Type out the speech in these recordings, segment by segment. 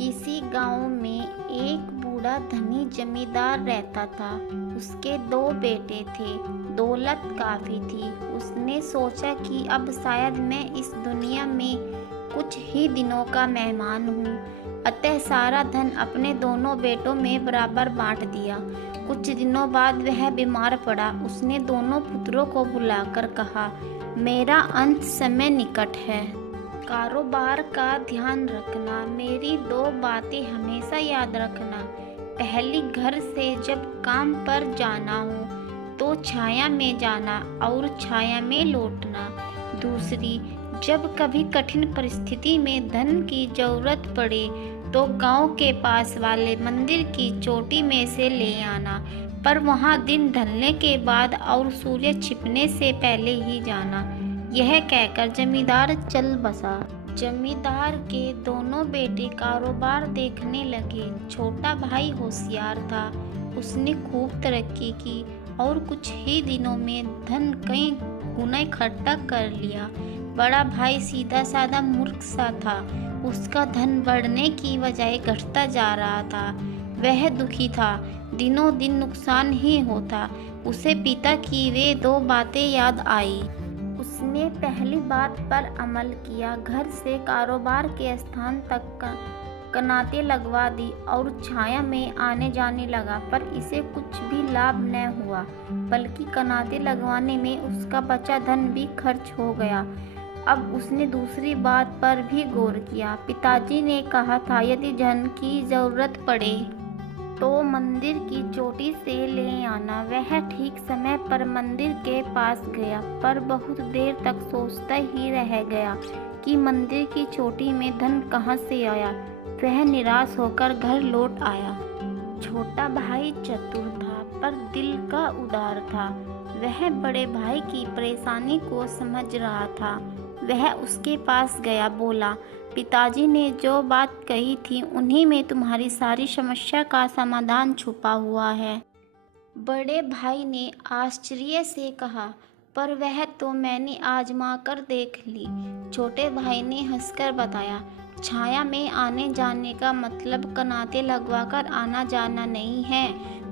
किसी गांव में एक बूढ़ा धनी जमींदार रहता था। उसके 2 बेटे थे। दौलत काफी थी। उसने सोचा कि अब शायद मैं इस दुनिया में कुछ ही दिनों का मेहमान हूँ। अतः सारा धन अपने दोनों बेटों में बराबर बांट दिया। कुछ दिनों बाद वह बीमार पड़ा। उसने दोनों पुत्रों को बुलाकर कहा, मेरा अंत समय निकट है। कारोबार का ध्यान रखना। मेरी 2 बातें हमेशा याद रखना। पहली, घर से जब काम पर जाना हो तो छाया में जाना और छाया में लौटना। दूसरी, जब कभी कठिन परिस्थिति में धन की जरूरत पड़े तो गांव के पास वाले मंदिर की चोटी में से ले आना, पर वहां दिन ढलने के बाद और सूर्य छिपने से पहले ही जाना। यह कहकर जमींदार चल बसा। जमींदार के दोनों बेटे कारोबार देखने लगे। छोटा भाई होशियार था। उसने खूब तरक्की की और कुछ ही दिनों में धन कई गुना इकट्ठा कर लिया। बड़ा भाई सीधा साधा मूर्ख सा था। उसका धन बढ़ने की बजाय घटता जा रहा था। वह दुखी था। दिनों दिन नुकसान ही होता। उसे पिता की वे 2 बातें याद आई। उसने पहली बात पर अमल किया। घर से कारोबार के स्थान तक कनाते लगवा दी और छाया में आने जाने लगा, पर इसे कुछ भी लाभ न हुआ, बल्कि कनाते लगवाने में उसका बचा धन भी खर्च हो गया। अब उसने दूसरी बात पर भी गौर किया। पिताजी ने कहा था, यदि धन की जरूरत पड़े तो मंदिर की चोटी से ले आना। वह ठीक समय पर मंदिर के पास गया, पर बहुत देर तक सोचता ही रह गया कि मंदिर की चोटी में धन कहाँ से आया। वह निराश होकर घर लौट आया। छोटा भाई चतुर था, पर दिल का उदार था। वह बड़े भाई की परेशानी को समझ रहा था। वह उसके पास गया, बोला, पिताजी ने जो बात कही थी उन्हीं में तुम्हारी सारी समस्या का समाधान छुपा हुआ है। बड़े भाई ने आश्चर्य से कहा, पर वह तो मैंने आजमा कर देख ली। छोटे भाई ने हंसकर बताया, छाया में आने जाने का मतलब कनाते लगवाकर आना जाना नहीं है,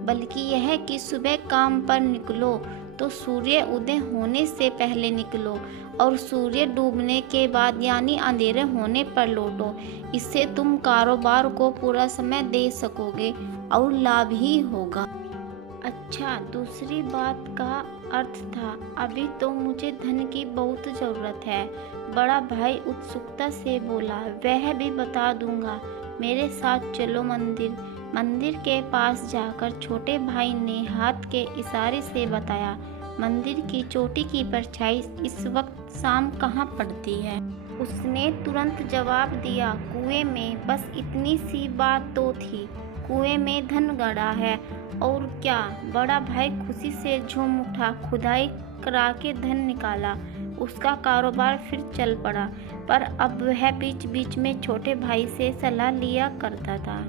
बल्कि यह कि सुबह काम पर निकलो तो सूर्य उदय होने से पहले निकलो और सूर्य डूबने के बाद यानी अंधेरे होने पर लौटो। इससे तुम कारोबार को पूरा समय दे सकोगे और लाभ ही होगा। अच्छा, दूसरी बात का अर्थ था, अभी तो मुझे धन की बहुत ज़रूरत है। बड़ा भाई उत्सुकता से बोला, वह भी बता दूंगा, मेरे साथ चलो मंदिर। मंदिर के पास जाकर छोटे भाई ने हाथ के इशारे से बताया, मंदिर की चोटी की परछाई इस वक्त शाम कहाँ पड़ती है। उसने तुरंत जवाब दिया, कुएं में। बस इतनी सी बात तो थी। कुएं में धन गड़ा है और क्या। बड़ा भाई खुशी से झूम उठा। खुदाई करा के धन निकाला। उसका कारोबार फिर चल पड़ा, पर अब वह बीच बीच में छोटे भाई से सलाह लिया करता था।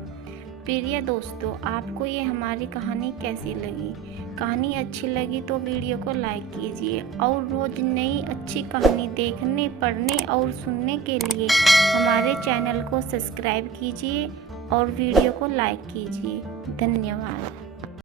प्रिय दोस्तों, आपको ये हमारी कहानी कैसी लगी? कहानी अच्छी लगी तो वीडियो को लाइक कीजिए और रोज़ नई अच्छी कहानी देखने, पढ़ने और सुनने के लिए हमारे चैनल को सब्सक्राइब कीजिए और वीडियो को लाइक कीजिए। धन्यवाद।